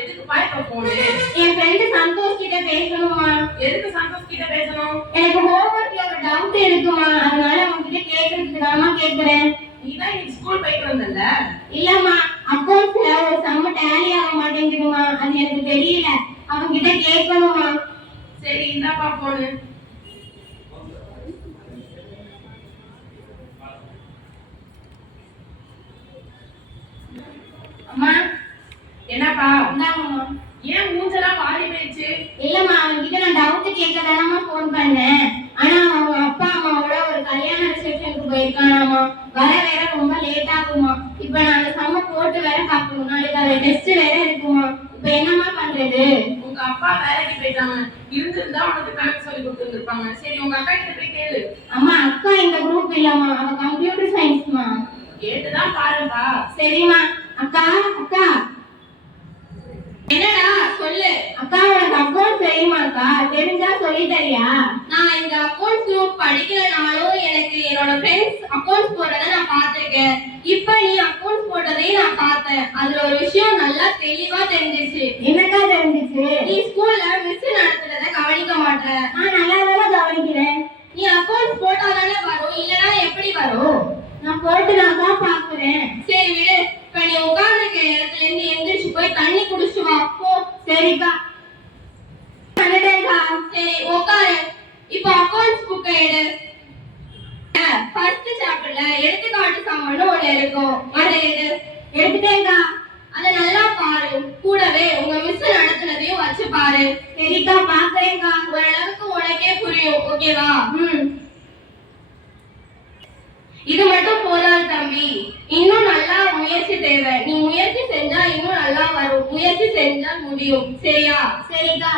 எதுக்குப்பா இப்ப போன்? என் ஃப்ரெண்ட் சந்தோஷ் கிட்ட பேசணுமா. எதுக்கு சந்தோஷ் கிட்ட பேசணும்? எனக்கு ஹோம்வொர்க்ல ஒரு டவுட் இருக்குமா, அதனால உன்கிட்ட கேக்குறதுக்காக கேக்குறேன். நீதான் இன்னைக்கு ஸ்கூல் போயிட்டு வந்தல்ல? இல்லம்மா, அக்கவுண்ட்ஸ்ல ஒரு சம்ம டேலி ஆக மாட்டேங்குதுமா, அது எனக்கு தெரியல, அவன்கிட்ட கேட்கணுமா. சரி இந்தாப்பா போனு. அம்மா. என்னப்பா? இந்தாங்கம்மா. ஏன் மூஞ்செல்லாம் வாடி போயிடுச்சு? இல்லம்மா, அவன்கிட்ட நான் டவுட் கேட்க தானம்மா ஃபோன் பண்ணேன். ஆனா அவங்க அப்பா அம்மாவோட ஒரு கல்யாண ரிசப்ஷனுக்கு போயிருக்கானாமா, வர வேற ரொம்ப லேட் ஆகுமா. இப்ப நான் அந்த சம்ம போட்டு வேற பார்க்கணும், நாளைக்கு அது டெஸ்ட் வேற இருக்குமா. இப்ப என்னம்மா பண்றது? உங்க அப்பா வேலைக்கு போயிட்டாங்க, இருந்திருந்தா உனக்கு கணக்கு சொல்லி கொடுத்துருப்பாங்க. சரி உங்க அக்கா கிட்ட போய் கேளு. அம்மா, அக்கா இந்த குரூப் இல்லம்மா, அவ கம்ப்யூட்டர் சயின்ஸ்மா. கேட்டுதான் பாருப்பா. சரிம்மா. அக்கா, அக்கா. என்னடா சொல்லு. அக்கா, உனக்கு அக்கவுண்ட்ஸ் தெரியுமாக்கா? தெரிஞ்சா சொல்லி தரியா? நான் இந்த அக்கவுண்ட்ஸ் குரூப் படிக்கலனாலும் எனக்கு என்னோட ஃப்ரெண்ட்ஸ் அக்கவுண்ட்ஸ் போடுறத நான் பார்த்திருக்கேன். இப்ப நீ அக்கவுண்ட்ஸ் போட்டதையும் நான் பார்த்தேன். அதுல ஒரு விஷயம் நல்லா தெளிவா தெரிஞ்சிச்சு. என்னக்கா தெரிஞ்சிச்சு? நீ ஸ்கூல்ல மிஸ் நடத்துறத கவனிக்க மாட்ட. நான் நல்லா தானே கவனிக்கிறேன். நீ அக்கவுண்ட்ஸ் போட்டாதானே வரும், இல்லனா எப்படி வரும்? நான் போட்டு நான் தான் பாக்குறேன். சரி விடு. இப்ப நீ உட்கார்ந்துருக்க இடத்துல இருந்து எந்திரிச்சு போய் தண்ணி குடிச்சு வா போ. சரிக்கா. வந்துட்டேன்க்கா. சரி உட்காரு. இப்ப அக்கவுண்ட்ஸ் புக்கை எடு. ஃபர்ஸ்ட் சாப்டர்ல எடுத்துக்காட்டு சம்மன்னு ஒண்ணு இருக்கும், அதை எடு. எடுத்துட்டேன்க்கா. அதை நல்லா பாரு. கூடவே உங்க மிஸ் நடத்துனதையும் வச்சு பாரு. சரிக்கா, பாக்குறேன்க்கா. ஓரளவுக்கு உனக்கே புரியும், ஓகேவா? இது மட்டும் போதாது தம்பி, இன்னும் நல்லா முயற்சி தேவை. நீ முயற்சி செஞ்சா இன்னும் நல்லா வரும். முயற்சி செஞ்சா முடியும், சரியா? சரிக்கா.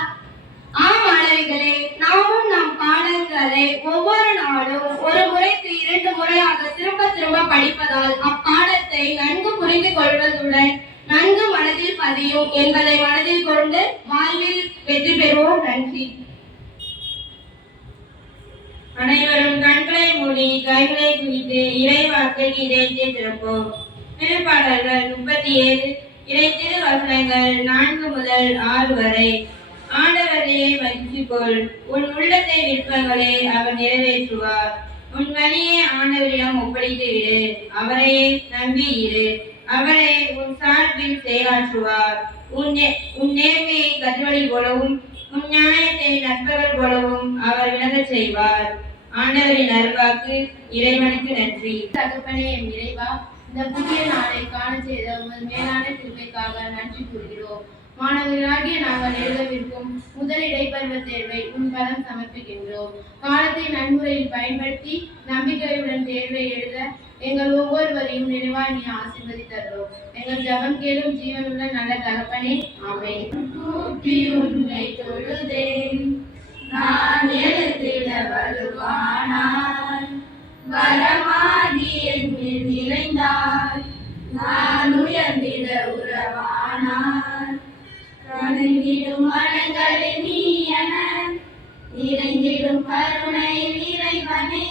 மாணவிகளே, நாமும் நம் பாடங்களை ஒவ்வொரு நாளும் ஒரு முறைக்கு 2 முறையாக திரும்ப திரும்ப படிப்பதால் அப்பாடத்தை நன்கு புரிந்து கொள்வதுடன் நன்கு மனதில் பதியும் என்பதை மனதில் கொண்டு வாழ்வில் வெற்றி பெறுவோம். நன்றி. அனைவரும் கண்களை மூடி கைகளை குவித்து இறை வார்த்தைக்கு இறைத்து திறப்போம். திருப்பாடல்கள் 37, இறை திரு வசனங்கள் 4 முதல் 6 வரை. ஆண்டவரையே மகிழ்ச்சிக்கொள், உன் உள்ளத்தை விருப்பங்களே அவர் நிறைவேற்றுவார். உன் வழியை ஆண்டவரிடம் ஒப்படைத்து விடு, அவரையே நம்பி இரு, அவரை உன் சார்பில் செயலாற்றுவார். உன் நேர்மையை கதிரொளி போலவும் உன் நியாயத்தை நற்பகல் போலவும் அவர் விளங்கச் செய்வார். ஆண்டவரின் அருள்வாக்கு. இறைவனுக்கு நன்றி. தகப்பனே, என் இறைவா, இந்த புதிய நாளை காண செய்த உங்கள் மேலான கிருபைக்காக நன்றி கூறுகிறோம். மாணவர்களாகிய நாங்கள் எழுதவிருக்கும் முதல் இடைப்பருவ தேர்வை உன் பலம் சமர்ப்பிக்கின்றோம். காலத்தை நன்முறையில் பயன்படுத்தி நம்பிக்கையுடன் தேர்வை எழுத எங்கள் ஒவ்வொருவரையும் நினைவாய் நீ ஆசீர்வதித்தருளோம். எங்கள் ஜெபம் கேளும் ஜீவனுள்ள நல்ல தகப்பனே, ஆமென். உன்னை தொழுதேன், நான் எழுதிட வருவானாய், வரமாகி என்னில் நிறைந்தாய், நான் உயர்ந்திட உறவானாய். கலங்கிடும் மனங்களில் நீ என நிறைந்திடும் கருணை இறைவனே,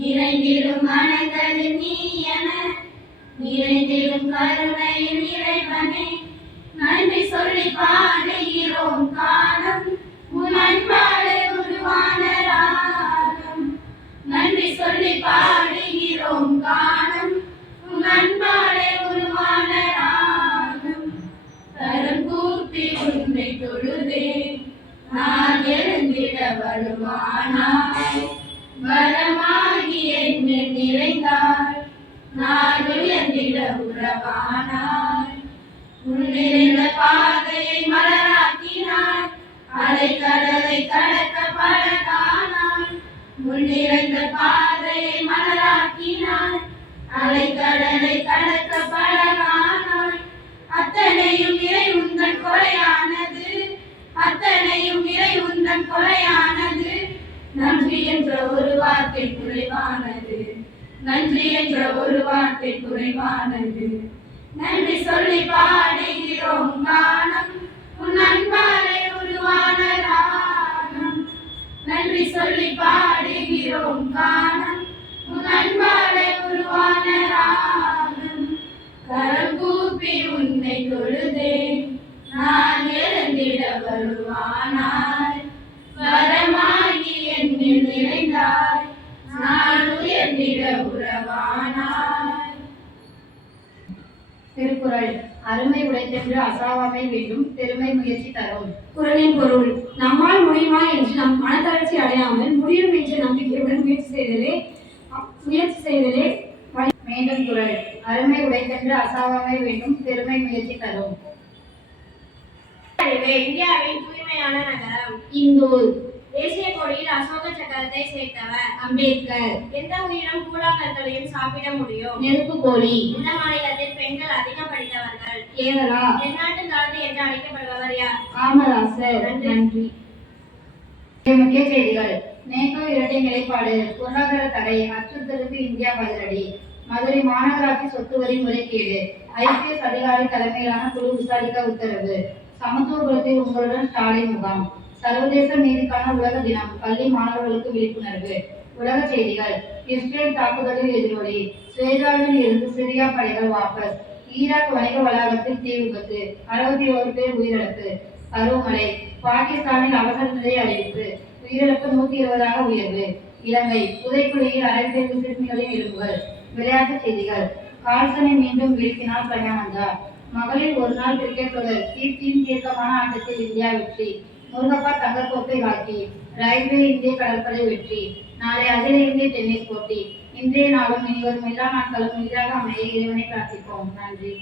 நிறைந்திடும் மனங்களில் நீ என நிறைந்திடும் கருணை இறைவனே. நன்றி சொல்லி பாடுகிறோம் காலம், உன் அன்பாலே உருவான ராகம். நன்றி சொல்லி பாடுகிறோம் காலம், உன் அன்பாலே உருவான ராகம். கரம் கூப்பி உன்னை தொழுதேன், நான் எழுந்திட வருவானாய், வரமாகி என்னில் நிறைந்தாய், நான் உயர்ந்திட உறவானாய். உன்னிருந்த பாதையை மலராக்கினாய், அலைக்கடலை கடக்க பழகானாய். முன்னிருந்த பாதையை மலராக்கினாய், அலைக்கடலை கடக்க பழகானாய். அத்தனையும் இறை உந்தன் கொலையானது, அத்தனையும் இறை உந்தன் கொலையானது. நன்றி என்ற ஒரு வார்த்தை குறைவானது, நன்றி என்ற ஒரு வார்த்தை குறைவானது. நன்றி சொல்லி பாடுகிறோம் கானம், உன் அன்பாலே உருவான ராகம். நன்றி சொல்லி பாடுகிறோம் கானம், உன் அன்பாலே உருவான ராகம். கரம் கூப்பி உன்னை தொழுதேன், வலுவானாய் வரமாகி என்னில் நிறைந்தாய் நான் உயர்ந்திட உறவானாய். திருக்குறள் அருமை உடைத்தென்று அசாவாமை வேண்டும் பெருமை முயற்சி தரும். குறளின் பொருள் நம்மால் முடியுமா என்று நம் மனத்தளர்ச்சி அடையாமல் முடியும் என்ற நம்பிக்கையுடன் முயற்சி செய்தலே மீண்டும் குறள் அருமை உடைத்தென்று அசாவாமை வேண்டும் பெருமை முயற்சி தரும். இந்தியாவின் தூய்மையான நகரம் இந்தூர். தேசிய கொடியில் அசோக சக்கரத்தை சேர்த்தவர் அம்பேத்கர். எந்த உயிரும் கூழாங்கற்களையும் சாப்பிட முடியும். நெருப்புக்கோழி. இந்த மாநிலத்தில் பெண்கள் அதிகம் படித்தவர்கள். கேரளா. தென்னாட்டு காந்தி என்று அழைக்கப்படுபவர் யார்? காமராசர். நன்றி. முக்கிய செய்திகள். நேட்டோ இரட்டை நிலைப்பாடு, பொருளாதார தடை, அச்சுறுத்தலுக்கு இந்தியா பதிலடி, மதுரை மாநகராட்சி சொத்து வரி முறைகேடு, ஐபிஎஸ் அதிகாரி தலைமையிலான குழு விசாரிக்க உத்தரவு, சமத்துவபுரத்தில் உங்களுடன் ஸ்டாலின் முகாம், சர்வதேச நீதிக்கான உலக தினம், பள்ளி மாணவர்களுக்கு விழிப்புணர்வு. உலக செய்திகள். இஸ்ரேல் தாக்குதலில் எதிரொலி, சுவேதாவில் இருந்து சிரியா படைகள் வாபஸ், ஈராக் வணிக வளாகத்தில் தீ விபத்து, 61 பேர் உயிரிழப்பு. பருவமழை, பாகிஸ்தானில் அவசர நிலை அறிவிப்பு, உயிரிழப்பு 120ஆக உயர்வு. இலங்கை, புதைக்குழியில் 67 சிறுமிகளின் எலும்புகள். விளையாட்டுச் செய்திகள். கால்சனை மீண்டும் வீழ்த்தினார் பிரஞானந்தா. மகளிர் ஒருநாள் கிரிக்கெட் தொடர், கீர்த்தியின் தீர்க்கமான ஆட்டத்தில் இந்தியா வெற்றி. முருகப்பா தங்கக்கோப்பை ஹாக்கி, ரயில்வே இந்திய கடற்படை வெற்றி. நாளை அகில இந்திய டென்னிஸ் போட்டி. இன்றைய நாளும் இனிவரும் எல்லா நாட்களும் இனிதாக அமைய இறைவனை பிரார்த்திப்போம். நன்றி.